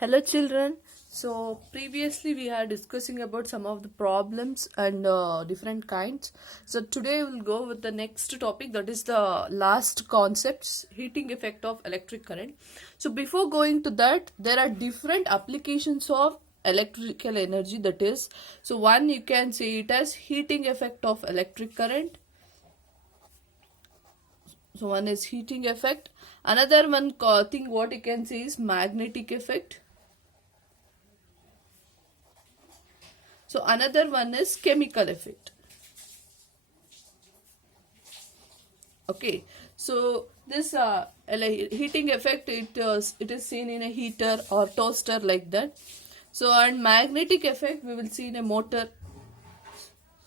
Hello children. So previously we are discussing about some of the problems and different kinds. So today we'll go with the next topic, that is the last concepts, heating effect of electric current. So before going to that, there are different applications of electrical energy, that is, so one you can say it as heating effect of electric current. So one is heating effect. Another one thing what you can say is magnetic effect. So another one is chemical effect. Okay, so this heating effect, it is seen in a heater or toaster like that. So and magnetic effect we will see in a motor.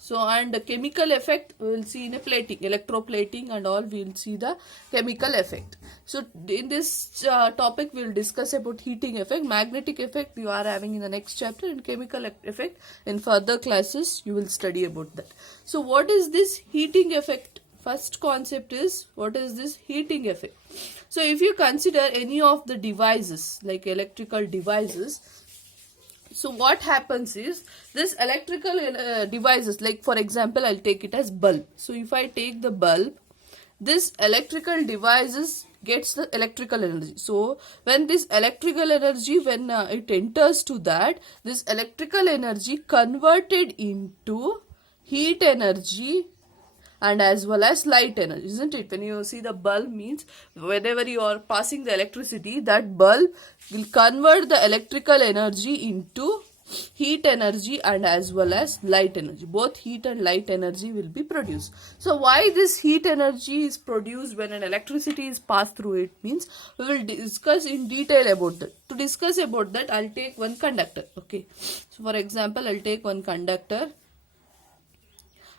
So and the chemical effect we will see in a plating, electroplating and all, we will see the chemical effect. So in this topic we will discuss about heating effect. Magnetic effect you are having in the next chapter, and chemical effect in further classes you will study about that. So what is this heating effect? First concept is, what is this heating effect? So if you consider any of the devices like electrical devices, so what happens is this electrical devices, like for example I'll take it as bulb. So if I take the bulb, this electrical devices gets the electrical energy. So when this electrical energy, when it enters to that, this electrical energy converted into heat energy and as well as light energy, isn't it? When you see the bulb, means whenever you are passing the electricity, that bulb will convert the electrical energy into heat energy and as well as light energy. Both heat and light energy will be produced. So why this heat energy is produced when an electricity is passed through it, means we will discuss in detail about that. To discuss about that, I'll take one conductor. Okay, so for example I'll take one conductor,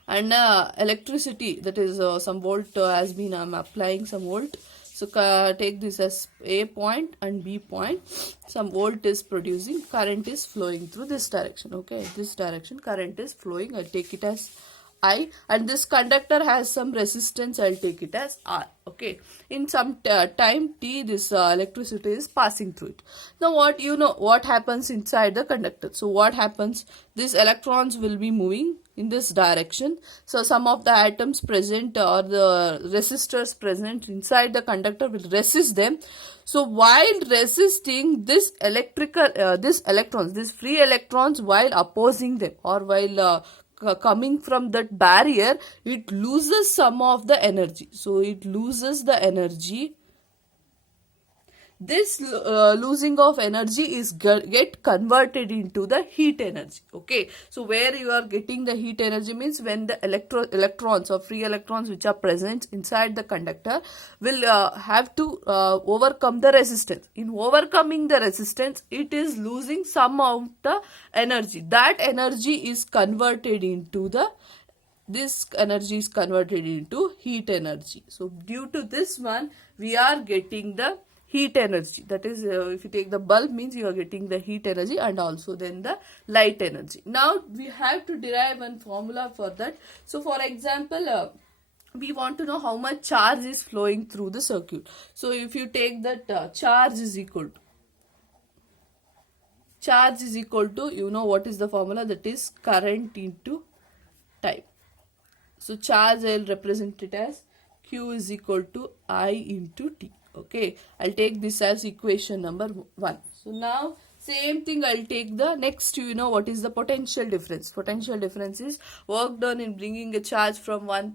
and electricity, that is some volt has been, I'm applying some volt. So take this as A point and B point. Some volt is producing, current is flowing through this direction. Okay, this direction current is flowing. I'll take it as I, and this conductor has some resistance. I'll take it as R. Okay, in some time t, this electricity is passing through it. Now what happens inside the conductor? So what happens, these electrons will be moving in this direction. So some of the atoms present or the resistors present inside the conductor will resist them. So while resisting this this electrons, these free electrons, while opposing them or while coming from that barrier, it loses some of the energy. So it loses the energy. This losing of energy is get converted into the heat energy. Okay, so where you are getting the heat energy means when the electrons or free electrons which are present inside the conductor will have to overcome the resistance. In overcoming the resistance, it is losing some of the energy. That energy is converted into this energy is converted into heat energy. So due to this one, we are getting the heat energy. That is, if you take the bulb, means you are getting the heat energy and also then the light energy. Now we have to derive one formula for that. So for example, we want to know how much charge is flowing through the circuit. So if you take that charge is equal to, you know what is the formula, that is current into time. So charge, I'll represent it as Q is equal to I into T. Okay, I'll take this as equation number 1. So now same thing, I'll take the next, you know what is the potential difference. Potential difference is work done in bringing a charge from one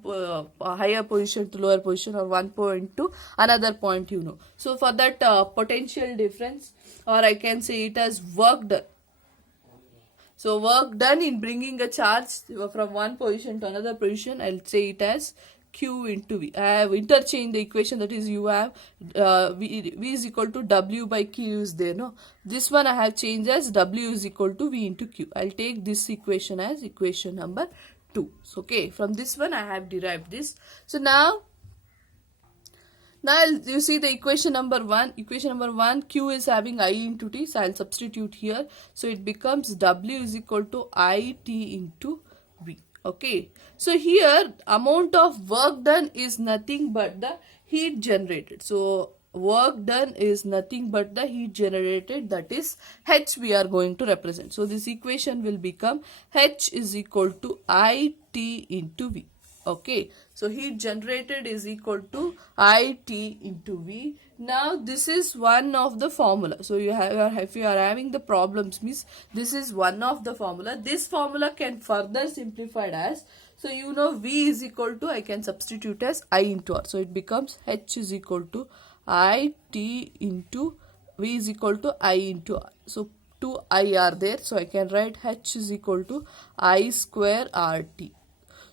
higher position to lower position, or one point to another point, you know. So for that potential difference, or I can say it as work done. So work done in bringing a charge from one position to another position, I'll say it as Q into V. I have interchanged the equation, that is, you have v is equal to W by Q is there, no? This one I have changed as W is equal to V into Q. I'll take this equation as equation number 2. So, okay, from this one I have derived this. So now you see the equation number 1. Equation number 1, Q is having I into T. So I'll substitute here. So it becomes W is equal to IT into V. Okay, so here amount of work done is nothing but the heat generated. So work done is nothing but the heat generated, that is H we are going to represent. So this equation will become H is equal to IT into V. Okay, so heat generated is equal to IT into V. Now this is one of the formula. So you have, if you are having the problems, means this is one of the formula. This formula can further simplified as, so you know V is equal to, I can substitute as I into R. So it becomes H is equal to IT into V is equal to I into R. So 2I are there. So I can write H is equal to I square RT.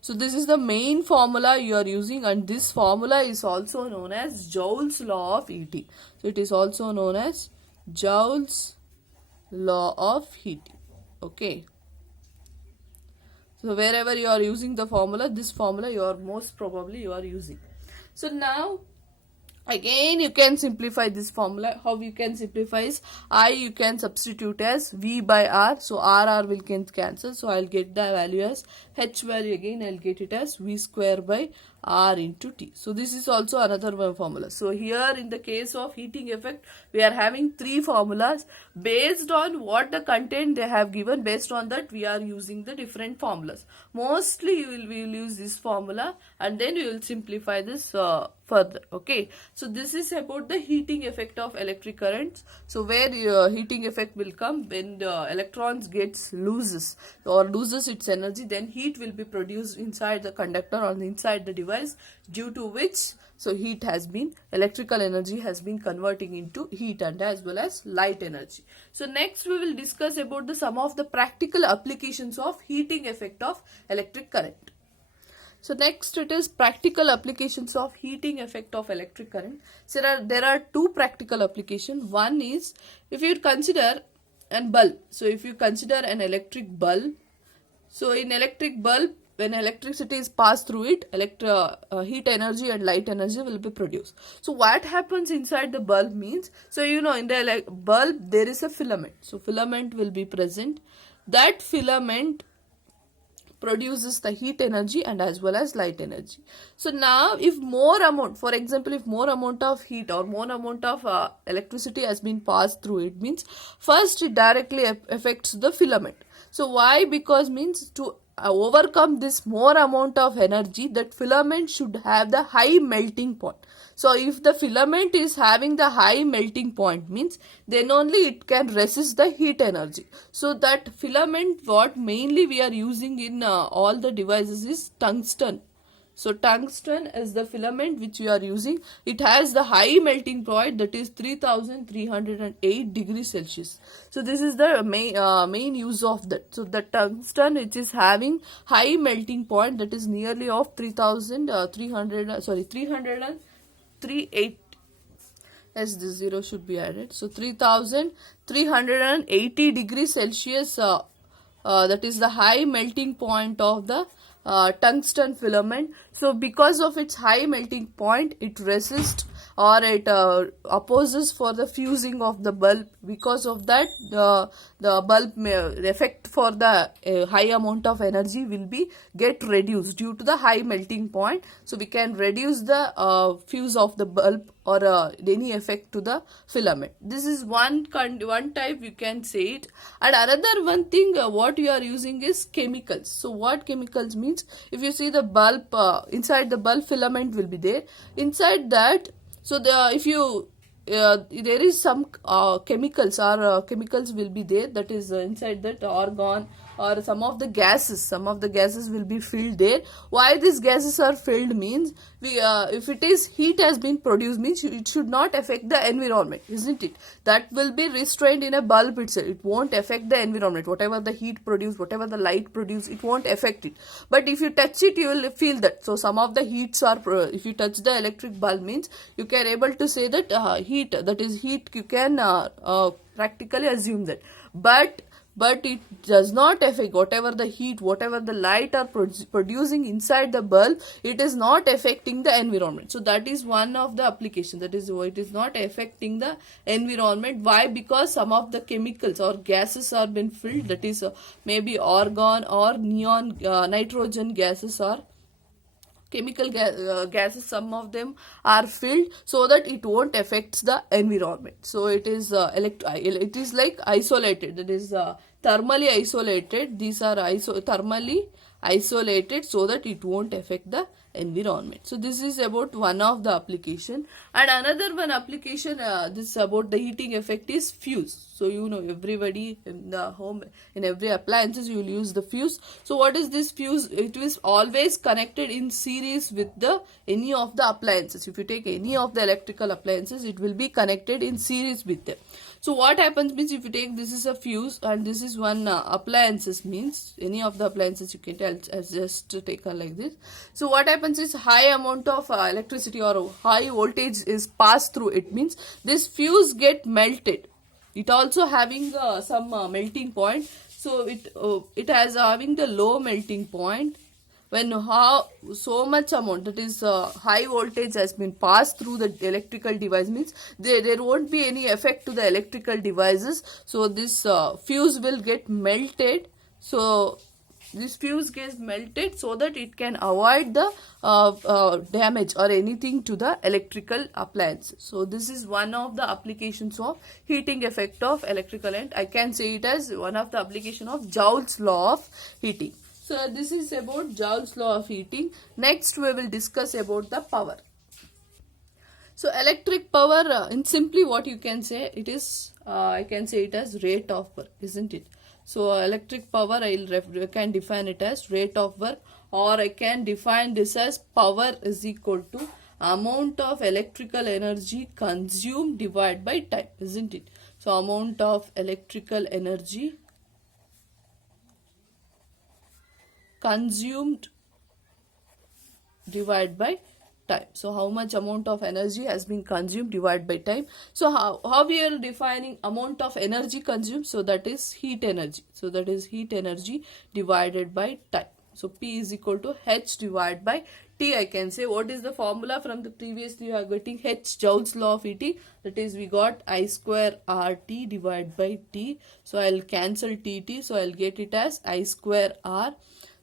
So this is the main formula you are using, and this formula is also known as Joule's law of heating. So it is also known as Joule's law of heating. Okay. So wherever you are using the formula, this formula you are most probably you are using. So now again you can simplify this formula. How you can simplify is I you can substitute as V by R. So R will cancel. So I'll get the value as H value, again I'll get it as V square by R into T. So this is also another one formula. So here in the case of heating effect, we are having three formulas. Based on what the content they have given, based on that we are using the different formulas. Mostly we will use this formula, and then we will simplify this further. Okay, so this is about the heating effect of electric currents. So where heating effect will come when the electrons gets loses its energy, then heat will be produced inside the conductor or inside the device, due to which electrical energy has been converting into heat and as well as light energy. So next we will discuss about some of the practical applications of heating effect of electric current. So next it is practical applications of heating effect of electric current. So there are two practical applications. One is, if you consider a bulb. So if you consider an electric bulb, so in electric bulb, when electricity is passed through it, heat energy and light energy will be produced. So what happens inside the bulb means, so you know in the bulb there is a filament. So filament will be present. That filament produces the heat energy and as well as light energy. So now if more amount, for example, if more amount of heat or more amount of electricity has been passed through it, means first it directly affects the filament. So why? Because means to overcome this more amount of energy, that filament should have the high melting point. So if the filament is having the high melting point, means then only it can resist the heat energy. So that filament, what mainly we are using in all the devices is tungsten. So tungsten is the filament which we are using. It has the high melting point, that is 3308 degrees Celsius. So this is the main use of that. So the tungsten which is having high melting point, that is nearly of 338. Yes, this zero should be added. So 3380 degrees Celsius. That is the high melting point of the tungsten filament. So because of its high melting point, it resists or it opposes for the fusing of the bulb. Because of that, the bulb effect for the high amount of energy will be get reduced due to the high melting point. So we can reduce the fuse of the bulb or any effect to the filament. This is one type you can say it. And another one thing what you are using is chemicals. So what chemicals means, if you see the bulb, inside the bulb filament will be there. Inside that, so if you there is some chemicals will be there, that is inside that argon or some of the gases will be filled there. Why these gases are filled means, if it is heat has been produced, means it should not affect the environment, isn't it? That will be restrained in a bulb itself. It won't affect the environment. Whatever the heat produced, whatever the light produced, it won't affect it. But if you touch it, you will feel that. So some of the heats are, if you touch the electric bulb, means you can able to say that heat, that is heat, you can practically assume that. But it does not affect whatever the heat, whatever the light are producing inside the bulb, it is not affecting the environment. So that is one of the applications, that is why it is not affecting the environment. Why? Because some of the chemicals or gases are been filled, that is maybe argon or neon, nitrogen gases are chemical gases, some of them are filled so that it won't affect the environment. So it is it is like isolated, that is thermally isolated. These are thermally isolated so that it won't affect the environment. So this is about one of the application. And another one application, this about the heating effect, is fuse. So you know, everybody in the home, in every appliances, you will use the fuse. So what is this fuse? It is always connected in series with the any of the appliances. If you take any of the electrical appliances, it will be connected in series with them. So what happens means, if you take, this is a fuse and this is one appliances, means any of the appliances, you can tell, just take like this. So what happens is, high amount of electricity or high voltage is passed through it, means this fuse get melted. It also having some melting point. So it has having the low melting point. When so much amount, that is high voltage, has been passed through the electrical device, means there won't be any effect to the electrical devices. So this fuse will get melted. So this fuse gets melted so that it can avoid the damage or anything to the electrical appliances. So this is one of the applications of heating effect of electrical, and I can say it as one of the application of Joule's law of heating. So this is about Joule's law of heating. Next we will discuss about the power. So electric power, in simply what you can say, it is I can say it as rate of work, isn't it? So electric power, I can define it as rate of work, or I can define this as power is equal to amount of electrical energy consumed divided by time, isn't it? So amount of electrical energy consumed divided by time. So how much amount of energy has been consumed divided by time. So how we are defining amount of energy consumed? So that is heat energy. So that is heat energy divided by time. So P is equal to H divided by T. I can say, what is the formula from the previously you are getting H, Joule's law of heating, that is we got I square RT divided by T. So I'll cancel TT, so I'll get it as I square R.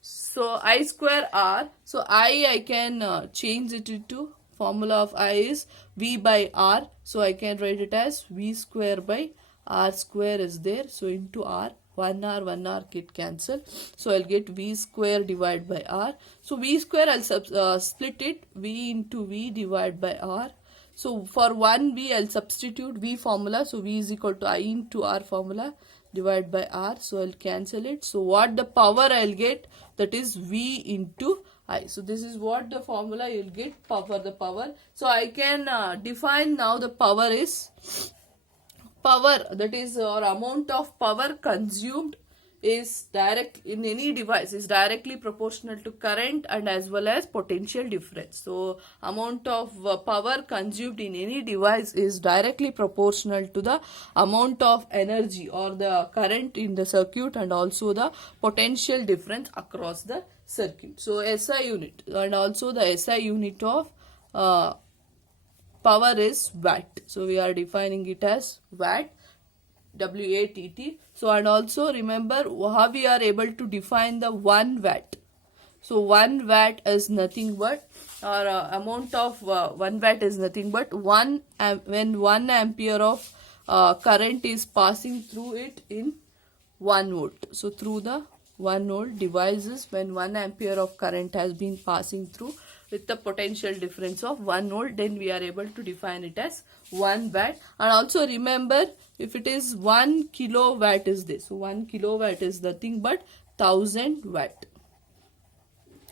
So I square R, so I can change it into, formula of I is V by R, so I can write it as V square by R square is there, so into R, 1 R get cancelled, so I'll get V square divided by R. So V square I'll split it, V into V divided by R. So for 1 V I'll substitute V formula, so V is equal to I into R formula divided by R, so I'll cancel it. So what the power I'll get, that is V into I. So this is what the formula you'll get for the power. So I can define now the power is, power, that is or amount of power consumed is direct in any device is directly proportional to current and as well as potential difference. So amount of power consumed in any device is directly proportional to the amount of energy or the current in the circuit and also the potential difference across the circuit. So SI unit, and also the SI unit of power is watt. So we are defining it as watt, W-A-T-T. So and also remember how we are able to define the 1 watt. So 1 watt is nothing but, or amount of 1 watt is nothing but when 1 ampere of current is passing through it in 1 volt. So through the 1 volt devices, when 1 ampere of current has been passing through with the potential difference of 1 volt, then we are able to define it as 1 watt. And also remember, if it is 1 kilowatt is this, so 1 kilowatt is nothing but 1000 watt.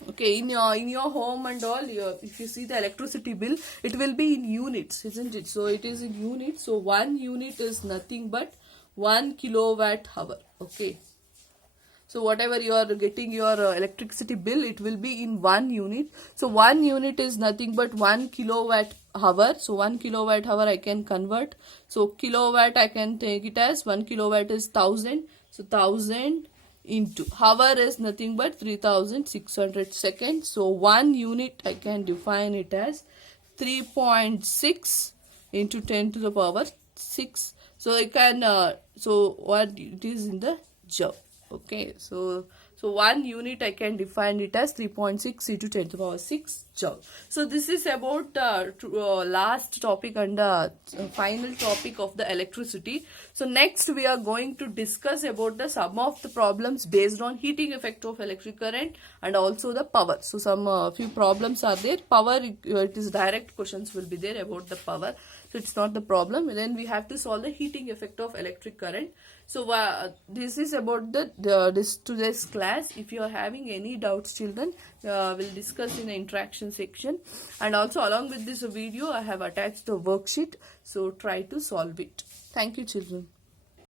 Okay, in your home and all, if you see the electricity bill, it will be in units, isn't it? So it is in units. So 1 unit is nothing but 1 kilowatt hour. Okay. So whatever you are getting your electricity bill, it will be in 1 unit. So 1 unit is nothing but 1 kilowatt hour. So 1 kilowatt hour I can convert. So kilowatt I can take it as 1 kilowatt is 1000. So 1000 into hour is nothing but 3600 seconds. So 1 unit I can define it as 3.6 into 10 to the power 6. So I can so what it is in the joule. Okay, so 1 unit I can define it as 3.6 into 10 to the power 6 joule. So this is about last topic and final topic of the electricity. So next we are going to discuss about the some of the problems based on heating effect of electric current and also the power. So some few problems are there. Power, it is direct questions will be there about the power. So it's not the problem. Then we have to solve the heating effect of electric current. So this is about this today's class. If you are having any doubts, children, we'll discuss in the interaction section. And also along with this video, I have attached the worksheet. So try to solve it. Thank you, children.